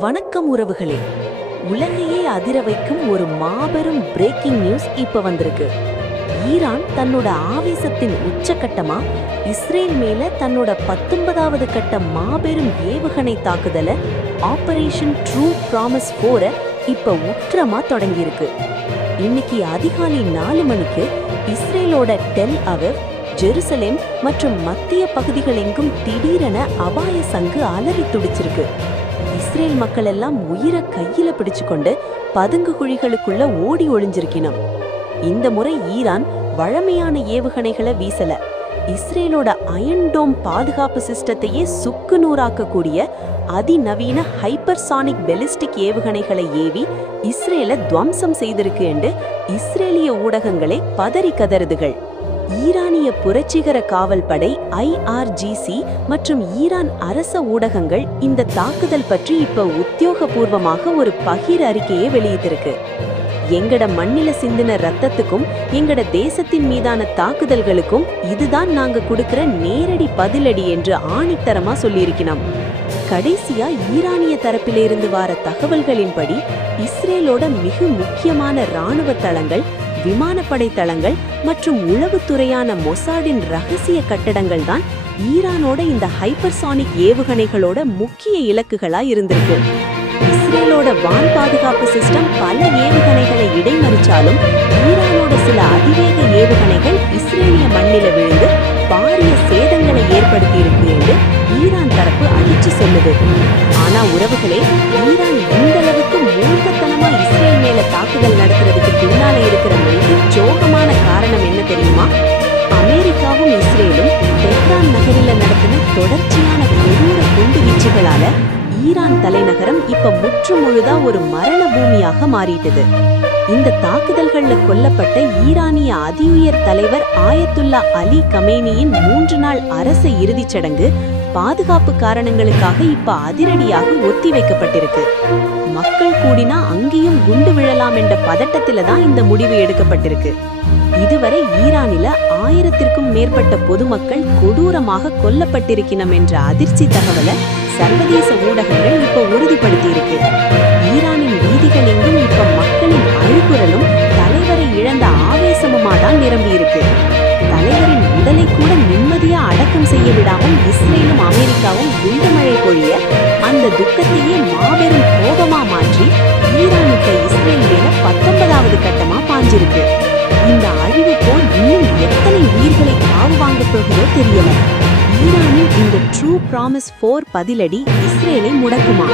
வணக்கம் உறவுகளே. உலகையே அதிர வைக்கும் ஒரு மாபெரும் பிரேக்கிங் நியூஸ் இப்ப வந்திருக்கு. ஈரான் தன்னோட ஆவேசத்தின் உச்சகட்டமா இஸ்ரேல் மேல தன்னோட 19வது கட்ட மாபெரும் ஏவுகணை தாக்குதல ஆபரேஷன் ட்ரூ ப்ராமிஸ் 4 இப்ப உக்கிரமா தொடங்கியிருக்கு. இன்னைக்கு அதிகாலை 4 மணிக்கு இஸ்ரேலோட டெல் அவீவ், ஜெருசலேம் மற்றும் மத்திய பகுதிகள் எங்கும் திடீரென அபாய சங்கு அலறி துடிச்சிருக்கு. இஸ்ரேல் மக்கள் எல்லாம் உயிரை கையில பிடிச்சுக்கொண்டு பதுங்கு குழிகளுக்குள்ள ஓடி ஒளிஞ்சிருக்கணும். இந்த முறை ஈரான் வழமையான ஏவுகணைகளை வீசல. இஸ்ரேலோட அயன் டோம் பாதுகாப்பு சிஸ்டத்தையே சுக்கு நூறாக்கக்கூடிய அதிநவீன ஹைப்பர்சானிக் பெலிஸ்டிக் ஏவுகணைகளை ஏவி இஸ்ரேலை துவம்சம் செய்திருக்கு என்று இஸ்ரேலிய ஊடகங்களே பதறி கதறுதுகள். ஈரானிய புரட்சிகர காவல் படை IRGC மற்றும் ஈரான் அரச ஊடகங்கள் இந்த தாக்குதல் பற்றி இப்ப உத்தியோகபூர்வமாக ஒரு பகிர் அறிக்கையை வெளியிட்டிருக்கு. எங்கட மண்ணில சிந்தின ரத்தத்துக்கும் எங்கட தேசத்தின் மீதான தாக்குதல்களுக்கும் இதுதான் நாங்க கொடுக்கிற நேரடி பதிலடி என்று ஆணித்தரமா சொல்லியிருக்கிறோம். கடைசியா ஈரானிய தரப்பிலிருந்து வார தகவல்களின்படி இஸ்ரேலோட மிக முக்கியமான இராணுவ தளங்கள், விமானப்படை தளங்கள் மற்றும் உளவுத்துறையான மொசாடின் ரகசிய கட்டடங்கள் தான் ஈரானோட இந்த ஹைப்பர்சானிக் ஏவுகணைகளோட முக்கிய இலக்குகளா இருந்திருக்கு. இஸ்ரேலோட வான் பாதுகாப்பு சிஸ்டம் பல ஏவுகணைகளை இடைமறிச்சாலும் ஈரானோட சில அதிவேக ஏவுகணைகள் இஸ்ரேலிய மண்ணில விழுந்து பாரிய சேதங்களை ஏற்படுத்தி இருக்கு என்று ஈரான் தரப்பு அடிச்சு சொல்லுது. ஆனா உறவுகளே, ஈரான் இந்த அளவுக்கு மூர்க்கத்தனமா இஸ்ரேல் மேல தாக்குதல் நடத்துறதுக்கு பின்னால இருக்கிற மிக சோகமான காரணம் என்ன தெரியுமா? அமெரிக்காவும் இஸ்ரேலும் தெஹ்ரான் நகரில் நடத்தின தொடர்ச்சியான கொடூர குண்டு வீச்சுகளால ஈரான் தலைநகரம் இப்ப முற்றுமுழுதா ஒரு மரண பூமியாக மாறிட்டது. இந்த தாக்குதல்கள்ல கொல்லப்பட்ட ஈரானிய அதிஉயர் தலைவர் ஆயத்துல்லா அலி கமேனியின் 3 நாள் அரச இறுதிச் சடங்கு பாதுகாப்பு காரணங்களுக்காக இப்ப அதிரடியாக ஒத்தி வைக்கப்பட்டிருக்கு. மக்கள் கூடினா அங்கேயும் குண்டு விழலாம் என்ற பதட்டத்தில தான் இந்த முடிவு எடுக்கப்பட்டிருக்கு. இதுவரை ஈரானில 1000க்கும் மேற்பட்ட பொதுமக்கள் கொடூரமாக கொல்லப்பட்டிருக்கணும் என்ற அதிர்ச்சி தகவலை சர்வதேச ஊடகங்கள் இப்ப உறுதிப்படுத்தி இருக்கு. ஈரானின் வீதிகள் எங்கும் இப்ப மக்களின் அழுகுரலும் தலைவரை இழந்த ஆவேசமுமா தான் நிரம்பி இருக்கு. தலைவரின் உடலை கூட நிம்மதியா அடக்கம் செய்ய விடாமல் இஸ்ரேலும் அமெரிக்காவும் குண்டுமழை பொழிய அந்த துக்கத்தையே மாபெரும் கோபமா மாற்றி ஈரான் இப்ப இஸ்ரேல் மேல 19வது கட்டமா பாஞ்சிருக்கு. இந்த அழிவு போல் இன்னும் எத்தனை உயிர்களை காவு வாங்க போகிறதோ தெரியல. ஈரானின் இந்த ட்ரூ ப்ராமிஸ் 4 பதிலடி இஸ்ரேலை முடக்குமா?